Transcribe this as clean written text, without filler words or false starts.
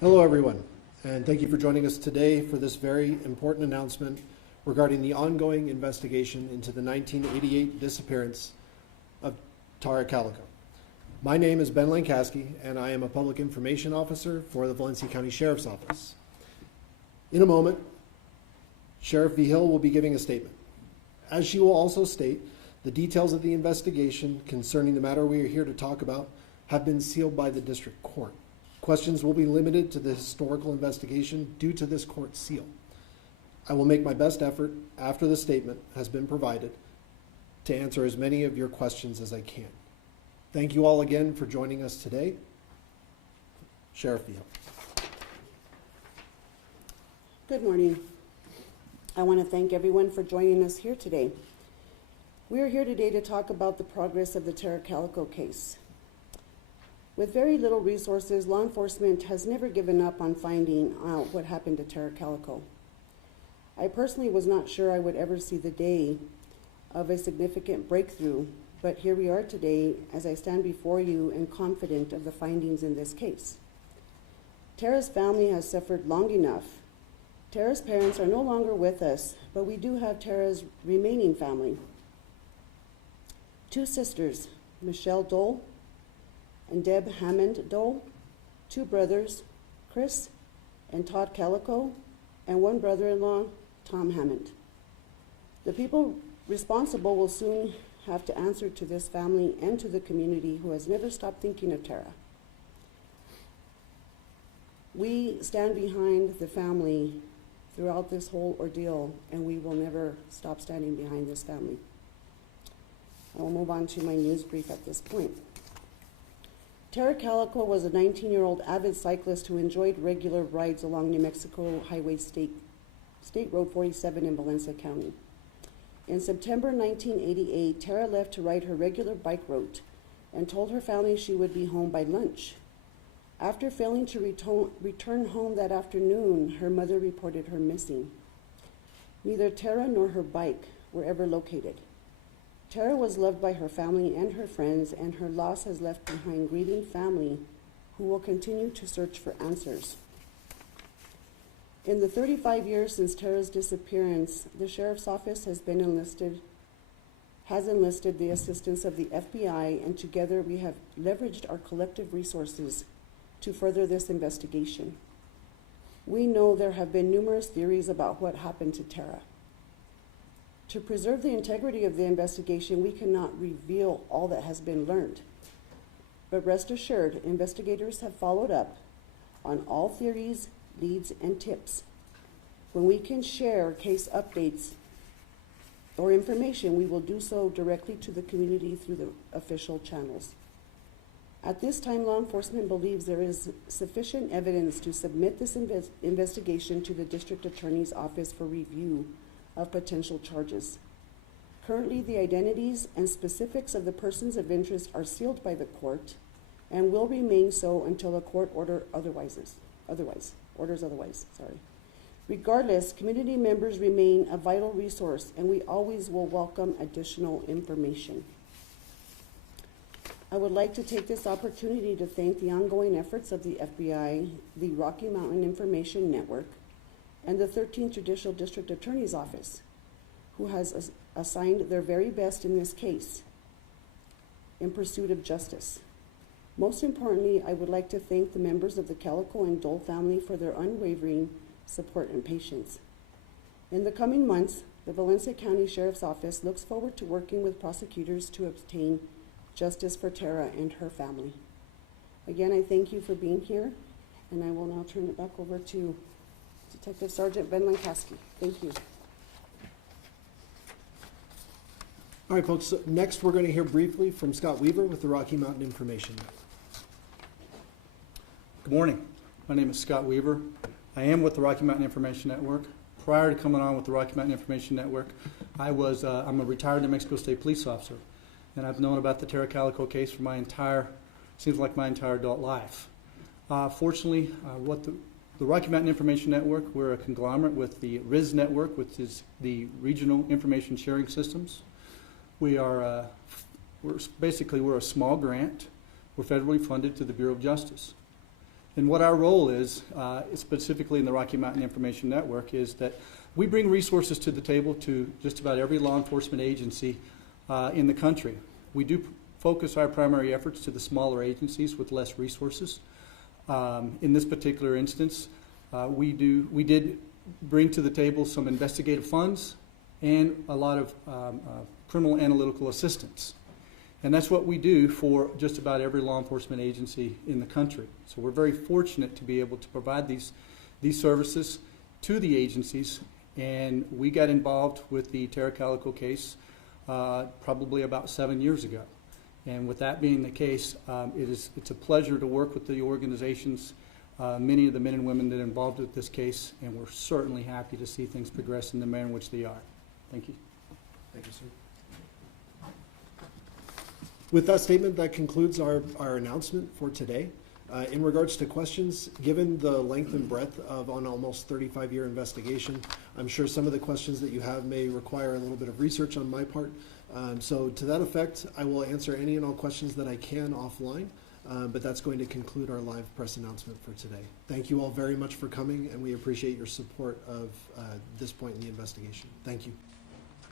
Hello everyone, and thank you for joining us today for this very important announcement regarding the ongoing investigation into the 1988 disappearance of Tara Calico. My name is Ben Lancaski, and I am a Public Information Officer for the Valencia County Sheriff's Office. In a moment, Sheriff V. Hill will be giving a statement. As she will also state, the details of the investigation concerning the matter we are here to talk about have been sealed by the district court. Questions will be limited to the historical investigation due to this court seal. I will make my best effort after the statement has been provided to answer as many of your questions as I can. Thank you all again for joining us today. Sheriff V. Hill. Good morning. I want to thank everyone for joining us here today. We are here today to talk about the progress of the Tara Calico case. With very little resources, law enforcement has never given up on finding out what happened to Tara Calico. I personally was not sure I would ever see the day of a significant breakthrough, but here we are today as I stand before you and confident of the findings in this case. Tara's family has suffered long enough. Tara's parents are no longer with us, but we do have Tara's remaining family. Two sisters, Michelle Dole and Deb Hammond Dole, two brothers, Chris and Todd Calico, and one brother-in-law, Tom Hammond. The people responsible will soon have to answer to this family and to the community who has never stopped thinking of Tara. We stand behind the family throughout this whole ordeal, and we will never stop standing behind this family. I will move on to my news brief at this point. Tara Calico was a 19-year-old avid cyclist who enjoyed regular rides along New Mexico Highway State Road 47 in Valencia County. In September 1988, Tara left to ride her regular bike route and told her family she would be home by lunch. After failing to return home that afternoon, her mother reported her missing. Neither Tara nor her bike were ever located. Tara was loved by her family and her friends, and her loss has left behind grieving family who will continue to search for answers. In the 35 years since Tara's disappearance, the Sheriff's Office has enlisted the assistance of the FBI, and together we have leveraged our collective resources to further this investigation. We know there have been numerous theories about what happened to Tara. To preserve the integrity of the investigation, we cannot reveal all that has been learned. But rest assured, investigators have followed up on all theories, leads, and tips. When we can share case updates or information, we will do so directly to the community through the official channels. At this time, law enforcement believes there is sufficient evidence to submit this investigation to the District Attorney's Office for review of potential charges. Currently, the identities and specifics of the persons of interest are sealed by the court and will remain so until a court orders otherwise. Regardless, community members remain a vital resource, and we always will welcome additional information. I would like to take this opportunity to thank the ongoing efforts of the FBI, the Rocky Mountain Information Network, and the 13th Judicial District Attorney's Office, who has assigned their very best in this case in pursuit of justice. Most importantly, I would like to thank the members of the Calico and Dole family for their unwavering support and patience. In the coming months, the Valencia County Sheriff's Office looks forward to working with prosecutors to obtain justice for Tara and her family. Again, I thank you for being here, and I will now turn it back over to Detective Sergeant Ben Lancaski. Thank you. All right, folks, so next we're going to hear briefly from Scott Weaver with the Rocky Mountain Information. Good morning. My name is Scott Weaver. I am with the Rocky Mountain Information Network. Prior to coming on with the Rocky Mountain Information Network, I'm a retired New Mexico State police officer, and I've known about the Tara Calico case for my entire adult life. Fortunately, the Rocky Mountain Information Network, we're a conglomerate with the RIS Network, which is the Regional Information Sharing Systems. We're a small grant. We're federally funded to the Bureau of Justice. And what our role is, specifically in the Rocky Mountain Information Network, is that we bring resources to the table to just about every law enforcement agency in the country. We do focus our primary efforts to the smaller agencies with less resources. In this particular instance, we did bring to the table some investigative funds and a lot of criminal analytical assistance. And that's what we do for just about every law enforcement agency in the country. So we're very fortunate to be able to provide these services to the agencies. And we got involved with the Tara Calico case probably about 7 years ago. And with that being the case, it's a pleasure to work with the organizations, many of the men and women that are involved with this case, and we're certainly happy to see things progress in the manner in which they are. Thank you. Thank you, sir. With that statement, that concludes our announcement for today. In regards to questions, given the length and breadth of an almost 35-year investigation, I'm sure some of the questions that you have may require a little bit of research on my part. So to that effect, I will answer any and all questions that I can offline, but that's going to conclude our live press announcement for today. Thank you all very much for coming, and we appreciate your support of this point in the investigation. Thank you.